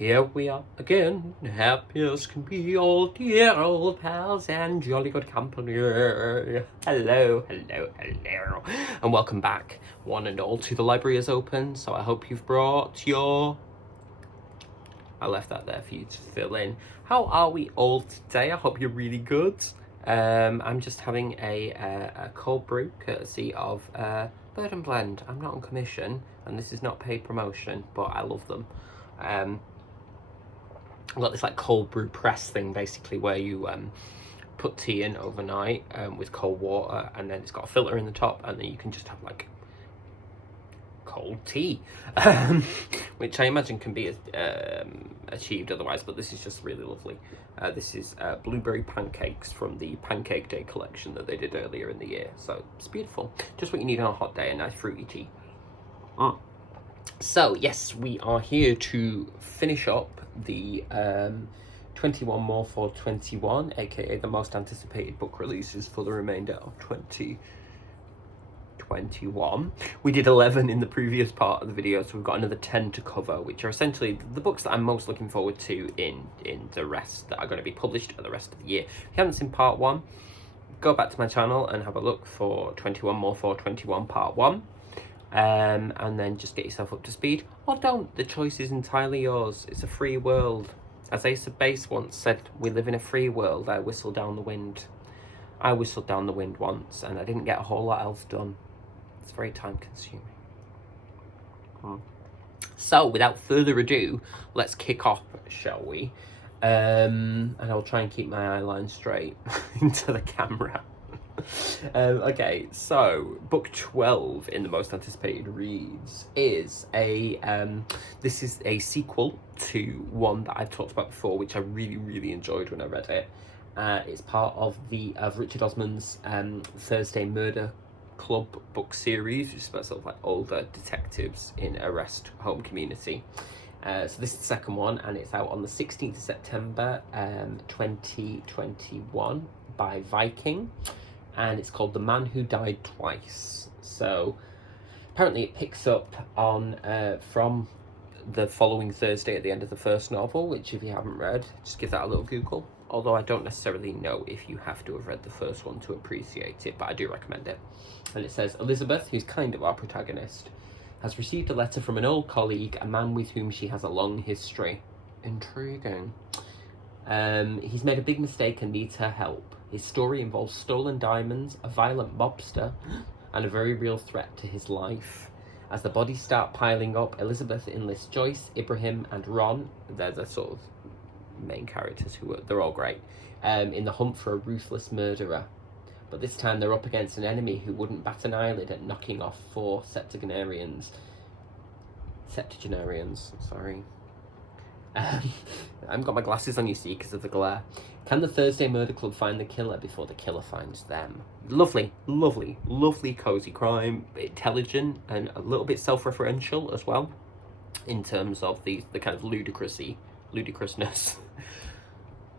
here we are again, happy as can be, all dear old pals and jolly good company. Hello, hello, hello, and welcome back, one and all, to The Library is Open. So I hope you've brought your... I left that there for you to fill in. How are we all today? I hope you're really good. I'm just having a cold brew, courtesy of Bird and Blend. I'm not on commission, and this is not paid promotion, but I love them. I've got this like cold brew press thing, basically, where you put tea in overnight with cold water, and then it's got a filter in the top, and then you can just have like cold tea, which I imagine can be achieved otherwise, but this is just really lovely. This is blueberry pancakes from the Pancake Day collection that they did earlier in the year, so it's beautiful. Just what you need on a hot day, a nice fruity tea. So yes, we are here to finish up the 21 More for 21, aka the most anticipated book releases for the remainder of 2021. We did 11 in the previous part of the video, so we've got another 10 to cover, which are essentially the books that I'm most looking forward to in the rest that are going to be published for the rest of the year. If you haven't seen part 1, go back to my channel and have a look for 21 More for 21 part 1. And then just get yourself up to speed, or don't. The choice is entirely yours. It's a free world. As Ace of Base once said, we live in a free world. I whistle down the wind. I whistled down the wind once, and I didn't get a whole lot else done. It's very time consuming. So without further ado, let's kick off, shall we? And I'll try and keep my eye line straight into the camera. Okay, so book 12 in the most anticipated reads is this is a sequel to one that I've talked about before, which I really enjoyed when I read it. It's part of Richard Osman's Thursday Murder Club book series, which is about sort of like older detectives in a rest home community. So this is the second one, and it's out on the 16th of September 2021 by Viking. And it's called The Man Who Died Twice. So apparently it picks up on from the following Thursday at the end of the first novel, which if you haven't read, just give that a little Google. Although I don't necessarily know if you have to have read the first one to appreciate it, but I do recommend it. And it says, Elizabeth, who's kind of our protagonist, has received a letter from an old colleague, a man with whom she has a long history. Intriguing. He's made a big mistake and needs her help. His story involves stolen diamonds, a violent mobster, and a very real threat to his life. As the bodies start piling up, Elizabeth enlists Joyce, Ibrahim, and Ron. They're the sort of main characters they're all great, in the hunt for a ruthless murderer. But this time they're up against an enemy who wouldn't bat an eyelid at knocking off 4 septuagenarians, sorry. I haven't got my glasses on, you see, because of the glare. Can the Thursday Murder Club find the killer before the killer finds them? Lovely cozy crime, intelligent and a little bit self-referential as well, in terms of the kind of ludicrousness.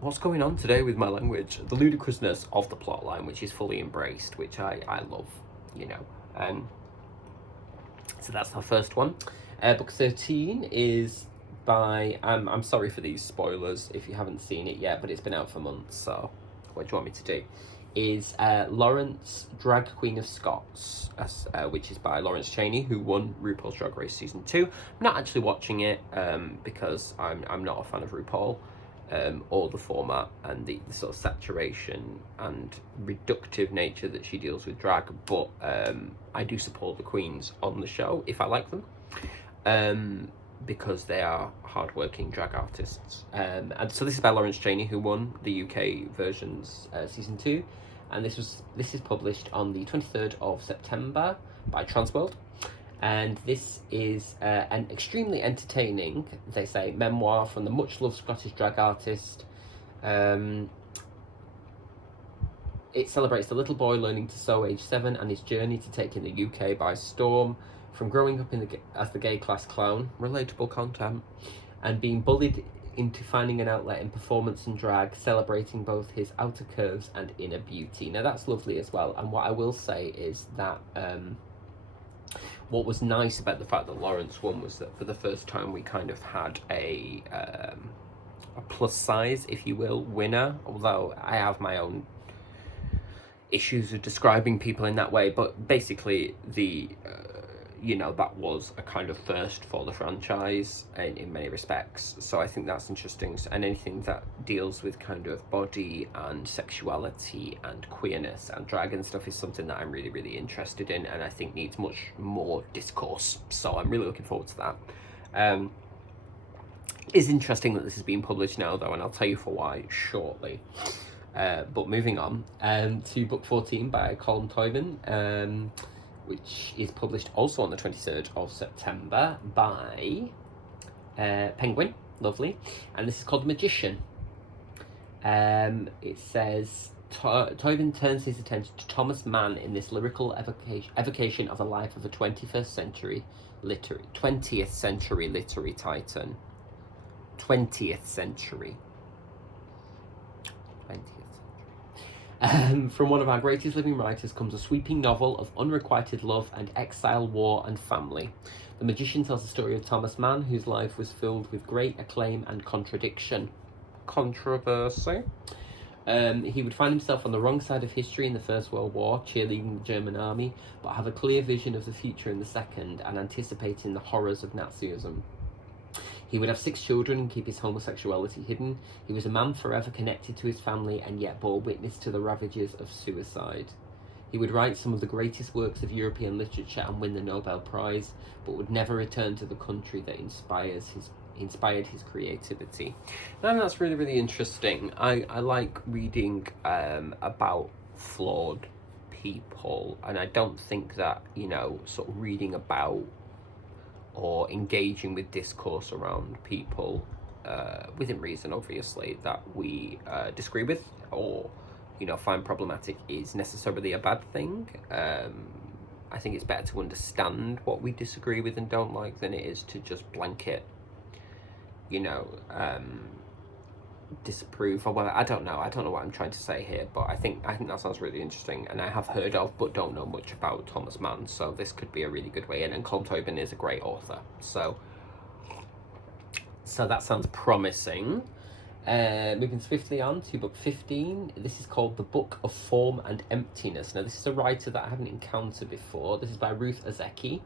What's going on today with my language? The ludicrousness of the plotline, which is fully embraced, which I love, you know. So that's our first one. Book 13 is by, I'm sorry for these spoilers if you haven't seen it yet, but it's been out for months, so what do you want me to do? Is Lawrence, Drag Queen of Scots, which is by Lawrence Chaney, who won RuPaul's Drag Race Season 2. I'm not actually watching it because I'm not a fan of RuPaul or the format and the sort of saturation and reductive nature that she deals with drag, but I do support the queens on the show if I like them. Because they are hard-working drag artists. And so this is by Lawrence Chaney, who won the UK version's Season 2. And this is published on the 23rd of September by Transworld. And this is an extremely entertaining, they say, memoir from the much-loved Scottish drag artist. It celebrates the little boy learning to sew age 7 and his journey to taking the UK by storm. From growing up as the gay class clown, relatable content, and being bullied into finding an outlet in performance and drag, celebrating both his outer curves and inner beauty. Now that's lovely as well, and what I will say is that what was nice about the fact that Lawrence won was that for the first time we kind of had a plus size, if you will, winner, although I have my own issues with describing people in that way, but basically you know, that was a kind of first for the franchise in many respects. So I think that's interesting. And anything that deals with kind of body and sexuality and queerness and drag and stuff is something that I'm really, really interested in, and I think needs much more discourse. So I'm really looking forward to that. It's interesting that this is being published now, though, and I'll tell you for why shortly. But moving on to book 14 by Colm Tóibín, which is published also on the 23rd of September by Penguin, lovely, and this is called The Magician. It says, Tóibín turns his attention to Thomas Mann in this lyrical evocation of the life of a 20th century literary titan. 20th century. From one of our greatest living writers comes a sweeping novel of unrequited love and exile, war and family. The Magician tells the story of Thomas Mann, whose life was filled with great acclaim and controversy. He would find himself on the wrong side of history in the First World War, cheerleading the German army, but have a clear vision of the future in the Second and anticipating the horrors of Nazism. He would have 6 children and keep his homosexuality hidden. He was a man forever connected to his family and yet bore witness to the ravages of suicide. He would write some of the greatest works of European literature and win the Nobel Prize, but would never return to the country that inspired his creativity. And that's really, really interesting. I like reading about flawed people, and I don't think that, you know, sort of reading about or engaging with discourse around people within reason, obviously, that we disagree with or, you know, find problematic is necessarily a bad thing. I think it's better to understand what we disagree with and don't like than it is to just blanket, you know, disapprove or whatever. I don't know what I'm trying to say here, but I think that sounds really interesting, and I have heard of but don't know much about Thomas Mann, so this could be a really good way in. And Colm Tóibín is a great author, so that sounds promising. Moving swiftly on to book 15. This is called The Book of Form and Emptiness. Now, this is a writer that I haven't encountered before. This is by Ruth Ozeki,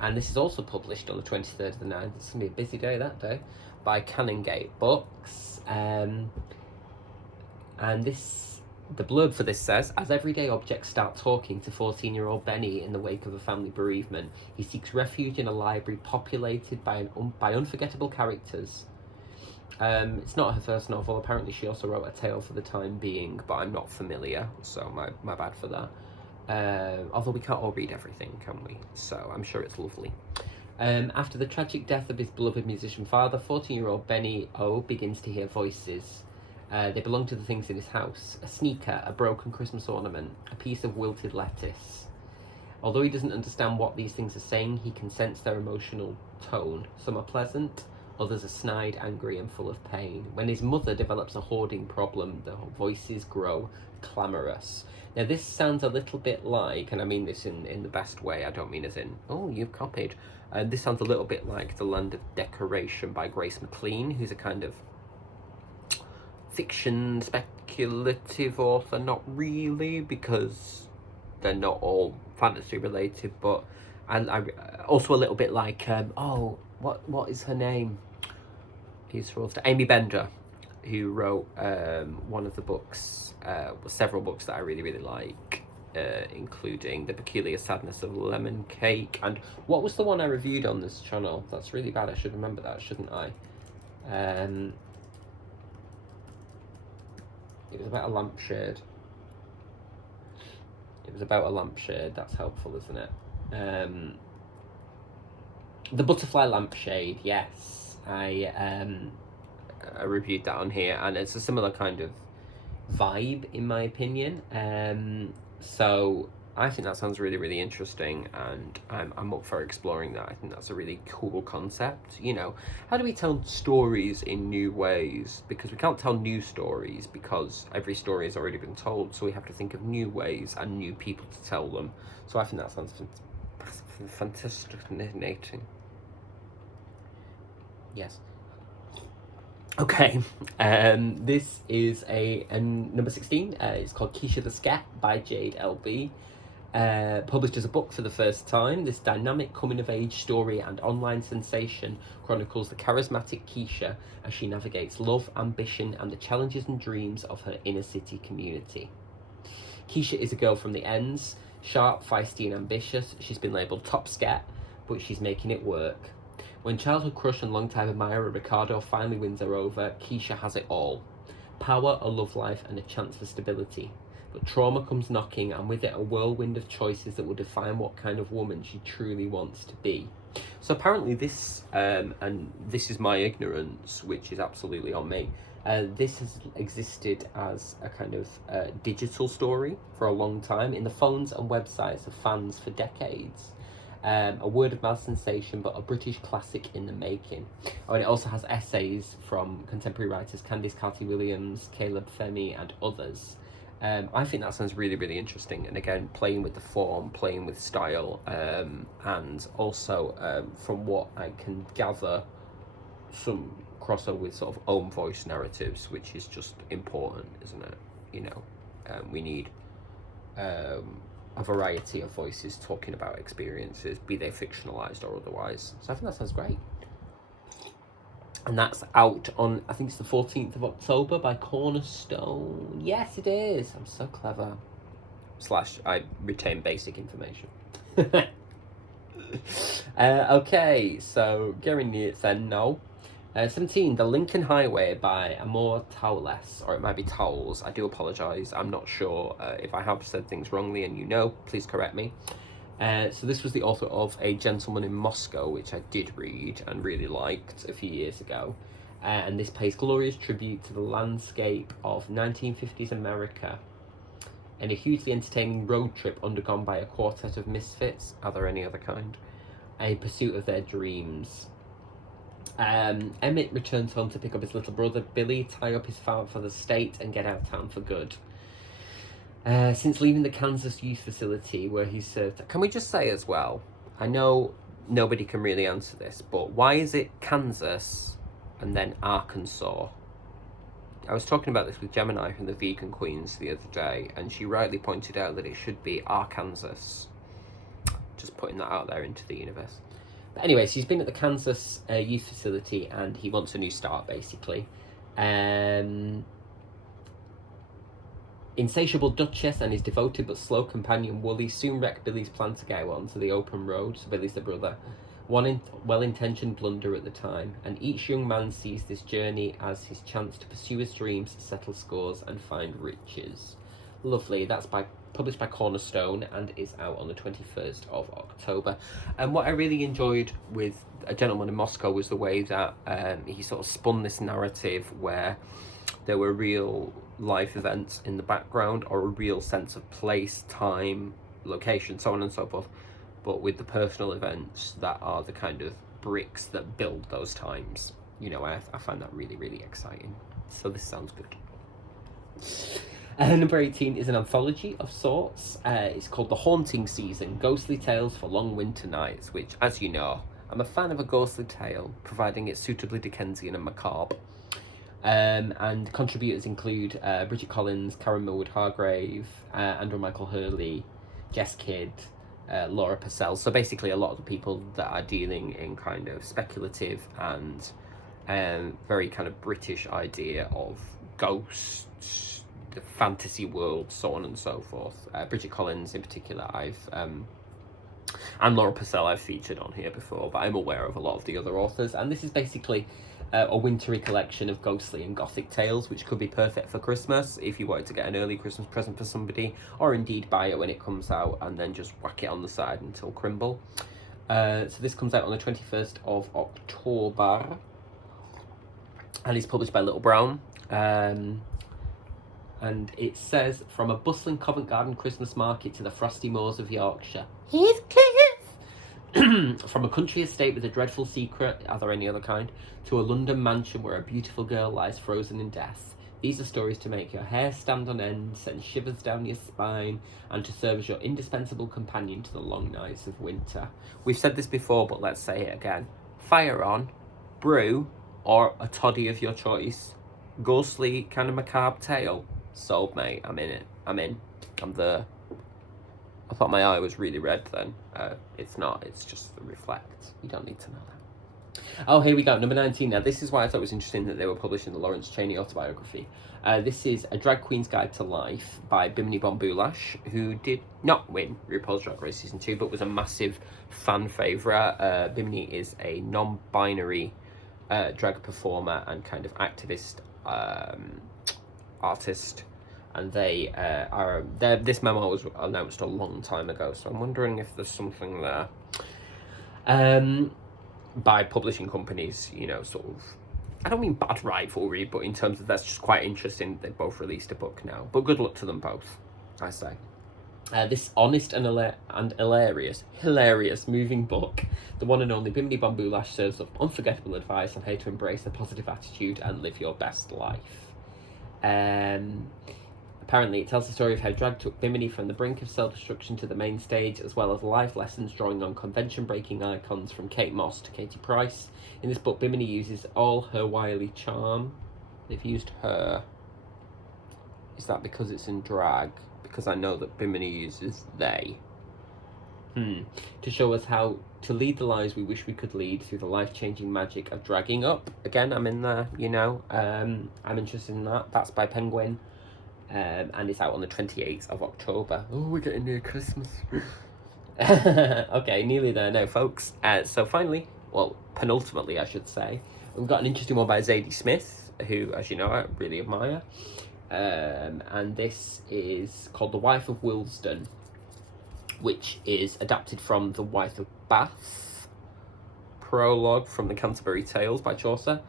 and this is also published on the 23rd of the 9th. It's going to be a busy day that day, by Canongate Books. And the blurb for this says, as everyday objects start talking to 14-year-old Benny in the wake of a family bereavement, he seeks refuge in a library populated by unforgettable characters. It's not her first novel. Apparently she also wrote a tale for the time being, but I'm not familiar, so my bad for that. Although we can't all read everything, can we? So I'm sure it's lovely. After the tragic death of his beloved musician father, 14-year-old Benny O begins to hear voices. They belong to the things in his house: a sneaker, a broken Christmas ornament, a piece of wilted lettuce. Although he doesn't understand what these things are saying, he can sense their emotional tone. Some are pleasant, others are snide, angry and full of pain. When his mother develops a hoarding problem, the voices grow clamorous. Now this sounds a little bit like, and I mean this in the best way, I don't mean as in, oh, you've copied. This sounds a little bit like The Land of Decoration by Grace McLean, who's a kind of fiction speculative author. Not really, because they're not all fantasy related, but and I also a little bit like what is her name? Amy Bender, who wrote one of the books, several books that I really, really like, including The Peculiar Sadness of Lemon Cake, and what was the one I reviewed on this channel? That's really bad, I should remember that, shouldn't I? It was about a lampshade. That's helpful, isn't it? The Butterfly Lampshade, yes. I reviewed that on here, and it's a similar kind of vibe, in my opinion. So I think that sounds really, really interesting, and I'm up for exploring that. I think that's a really cool concept. You know, how do we tell stories in new ways? Because we can't tell new stories because every story has already been told, so we have to think of new ways and new people to tell them. So I think that sounds Fascinating. Yes. Okay, this is a number 16. It's called Keisha the Scare by Jade LB. Published as a book for the first time, this dynamic coming-of-age story and online sensation chronicles the charismatic Keisha as she navigates love, ambition, and the challenges and dreams of her inner-city community. Keisha is a girl from the ends, sharp, feisty, and ambitious. She's been labelled top scat, but she's making it work. When childhood crush and long-time admirer Ricardo finally wins her over, Keisha has it all. Power, a love life, and a chance for stability. But trauma comes knocking, and with it a whirlwind of choices that will define what kind of woman she truly wants to be. So apparently this, and this is my ignorance, which is absolutely on me, this has existed as a kind of digital story for a long time in the phones and websites of fans for decades. A word of mouth sensation, but a British classic in the making. Oh, and it also has essays from contemporary writers Candice Carty-Williams, Caleb Femi, and others. I think that sounds really, really interesting. And again, playing with the form, playing with style, and also, from what I can gather, some crossover with sort of own voice narratives, which is just important, isn't it? You know, we need a variety of voices talking about experiences, be they fictionalized or otherwise. So I think that sounds great. And that's out on, I think it's the 14th of October by Cornerstone. Yes, it is. I'm so clever. / I retain basic information. Okay, so getting near it then now. 17, The Lincoln Highway by Amor Towles, or it might be Towles. I do apologise. I'm not sure if I have said things wrongly, and you know, please correct me. So this was the author of A Gentleman in Moscow, which I did read and really liked a few years ago. And this pays glorious tribute to the landscape of 1950s America and a hugely entertaining road trip undergone by a quartet of misfits, are there any other kind, a pursuit of their dreams. Emmett returns home to pick up his little brother Billy, tie up his father's estate, and get out of town for good. Since leaving the Kansas youth facility where he served... Can we just say as well, I know nobody can really answer this, but why is it Kansas and then Arkansas? I was talking about this with Gemini from the Vegan Queens the other day, and she rightly pointed out that it should be Arkansas. Just putting that out there into the universe. But anyways, he's been at the Kansas youth facility and he wants a new start, basically. Insatiable Duchess and his devoted but slow companion Wooly soon wreck Billy's plan to go onto the open road. So Billy's the brother. One well-intentioned blunder at the time, and each young man sees this journey as his chance to pursue his dreams, settle scores, and find riches. Lovely. That's published by Cornerstone and is out on the 21st of October. And what I really enjoyed with A Gentleman in Moscow was the way that he sort of spun this narrative where there were real life events in the background, or a real sense of place, time, location, so on and so forth, but with the personal events that are the kind of bricks that build those times. You know, I find that really, really exciting. So this sounds good. Number 18 is an anthology of sorts. It's called The Haunting Season, Ghostly Tales for Long Winter Nights, which, as you know, I'm a fan of a ghostly tale, providing it's suitably Dickensian and macabre. And contributors include Bridget Collins, Karen Millward-Hargrave, Andrew Michael Hurley, Jess Kidd, Laura Purcell. So basically a lot of the people that are dealing in kind of speculative and very kind of British idea of ghosts, the fantasy world, so on and so forth. Bridget Collins in particular, and Laura Purcell I've featured on here before, but I'm aware of a lot of the other authors. And this is basically a wintry collection of ghostly and gothic tales, which could be perfect for Christmas if you wanted to get an early Christmas present for somebody, or indeed buy it when it comes out and then just whack it on the side until crimble. So this comes out on the 21st of October, and it's published by Little Brown. And it says, from a bustling Covent Garden Christmas market to the frosty moors of Yorkshire. Heathcliff! From a country estate with a dreadful secret, are there any other kind, to a London mansion where a beautiful girl lies frozen in death. These are stories to make your hair stand on end, send shivers down your spine, and to serve as your indispensable companion to the long nights of winter. We've said this before, but let's say it again. Fire on, brew, or a toddy of your choice. Ghostly, kind of macabre tale. Sold, mate. I'm in it. I'm in. I'm there. I thought my eye was really red then. It's not. It's just the reflect. You don't need to know that. Oh, here we go. Number 19. Now, this is why I thought it was interesting that they were publishing the Lawrence Chaney autobiography. This is A Drag Queen's Guide to Life by Bimini Boulash, who did not win RuPaul's Drag Race Season 2, but was a massive fan favourite. Bimini is a non-binary drag performer and kind of activist artist. And this memo was announced a long time ago, so I'm wondering if there's something there. By publishing companies, you know, sort of, I don't mean bad rivalry, but in terms of that's just quite interesting. They've both released a book now, but good luck to them both, I say. This honest and hilarious moving book, the one and only Bimini Boulash serves up unforgettable advice on how to embrace a positive attitude and live your best life. Apparently, it tells the story of how drag took Bimini from the brink of self-destruction to the main stage, as well as life lessons drawing on convention-breaking icons from Kate Moss to Katie Price. In this book, Bimini uses all her wily charm. They've used her. Is that because it's in drag? Because I know that Bimini uses they. To show us how to lead the lives we wish we could lead through the life-changing magic of dragging up. Again, I'm in there, you know. I'm interested in that. That's by Penguin. And it's out on the 28th of October. Oh, we're getting near Christmas. Okay, nearly there now, folks. So finally, well, penultimately, I should say, we've got an interesting one by Zadie Smith, who, as you know, I really admire. And this is called The Wife of Willesden, which is adapted from The Wife of Bath, prologue from the Canterbury Tales by Chaucer,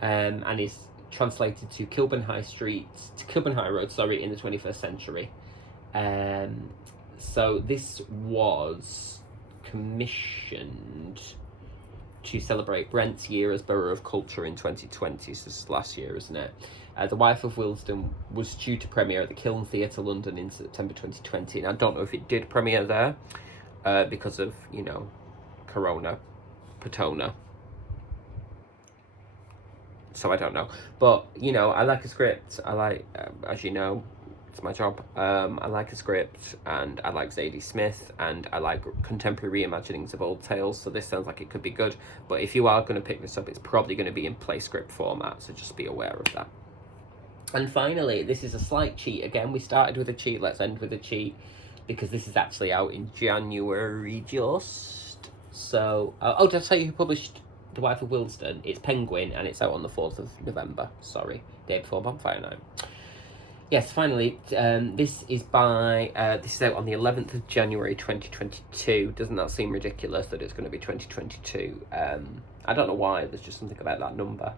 and is translated to Kilburn High Road, in the 21st century. So this was commissioned to celebrate Brent's year as Borough of Culture in 2020. So this is last year, isn't it? The Wife of Willesden was due to premiere at the Kiln Theatre London in September 2020. And I don't know if it did premiere there because of, you know, Corona, Patona. So I don't know, but you know, I like a script. I like, as you know, it's my job. I like a script, and I like Zadie Smith, and I like contemporary reimaginings of old tales. So this sounds like it could be good. But if you are going to pick this up, it's probably going to be in play script format. So just be aware of that. And finally, this is a slight cheat. Again, we started with a cheat. Let's end with a cheat, because this is actually out in January just. So did I tell you who published The Wife of Willesden? It's Penguin, and it's out on the 4th of November. Sorry, day before Bonfire Night. Yes, finally, this is out on the 11th of January 2022. Doesn't that seem ridiculous that it's going to be 2022? I don't know why, there's just something about that number.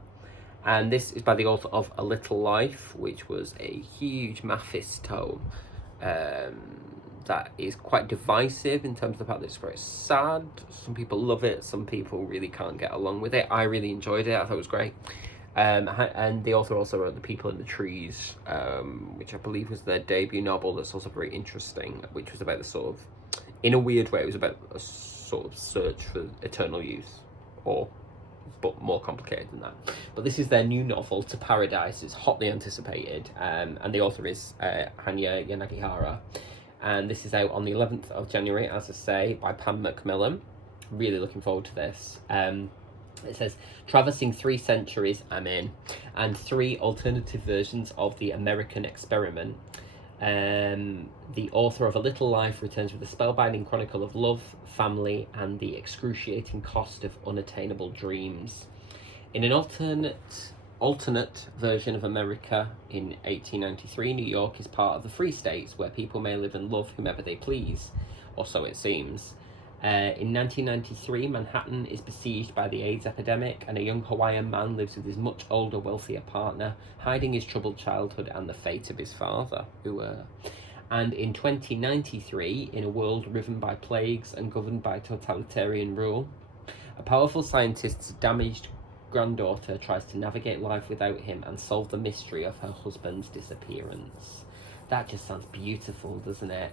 And this is by the author of A Little Life, which was a huge Mathis tome that is quite divisive in terms of the fact that it's very sad. Some people love it, some people really can't get along with it. I really enjoyed it, I thought it was great. And the author also wrote The People in the Trees, which I believe was their debut novel. That's also very interesting, which was about the sort of, in a weird way, it was about a sort of search for eternal youth, but more complicated than that. But this is their new novel, To Paradise. It's hotly anticipated, and the author is Hanya Yanagihara. And this is out on the 11th of January, as I say, by Pam Macmillan. Really looking forward to this. It says, traversing 3 centuries, I'm in, and 3 alternative versions of the American experiment. The author of A Little Life returns with a spellbinding chronicle of love, family, and the excruciating cost of unattainable dreams. In an alternate version of America in 1893, New York is part of the Free States, where people may live and love whomever they please, or so it seems. In 1993, Manhattan is besieged by the AIDS epidemic, and a young Hawaiian man lives with his much older, wealthier partner, hiding his troubled childhood and the fate of his father. And in 2093, in a world riven by plagues and governed by totalitarian rule, a powerful scientist's damaged granddaughter tries to navigate life without him and solve the mystery of her husband's disappearance. That just sounds beautiful, doesn't it?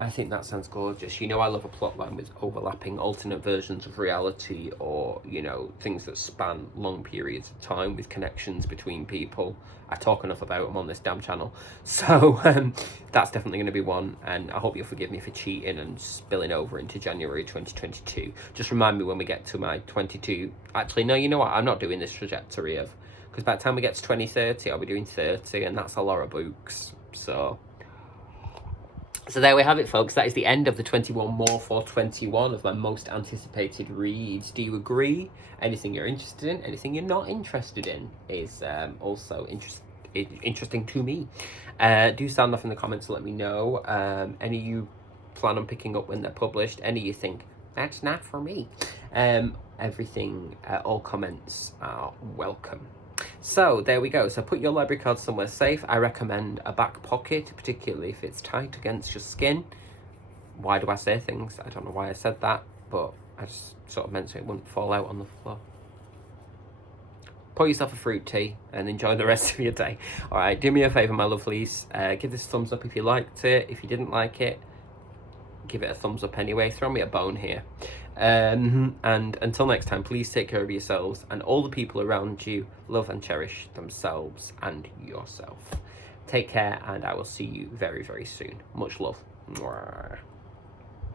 I think that sounds gorgeous. You know, I love a plotline with overlapping alternate versions of reality, or, you know, things that span long periods of time with connections between people. I talk enough about them on this damn channel. So that's definitely going to be one, and I hope you'll forgive me for cheating and spilling over into January 2022. Just remind me when we get to my 22. Actually, no, you know what? I'm not doing this trajectory of, because by the time we get to 2030, I'll be doing 30, and that's a lot of books. So there we have it, folks. That is the end of the 21 more for 21 of my most anticipated reads. Do you agree? Anything you're interested in, anything you're not interested in is also interesting to me. Do sound off in the comments to let me know. Any you plan on picking up when they're published, any you think, that's not for me. Everything, all comments are welcome. So there we go. So put your library cards somewhere safe. I recommend a back pocket, particularly if it's tight against your skin. Why do I say things? I don't know why I said that, but I just sort of meant so it wouldn't fall out on the floor. Pour yourself a fruit tea and enjoy the rest of your day. All right, do me a favour, my lovelies. Give this a thumbs up if you liked it. If you didn't like it, give it a thumbs up anyway. Throw me a bone here. And until next time, please take care of yourselves and all the people around you. Love and cherish themselves and yourself. Take care, and I will see you very, very soon. Much love. Mwah.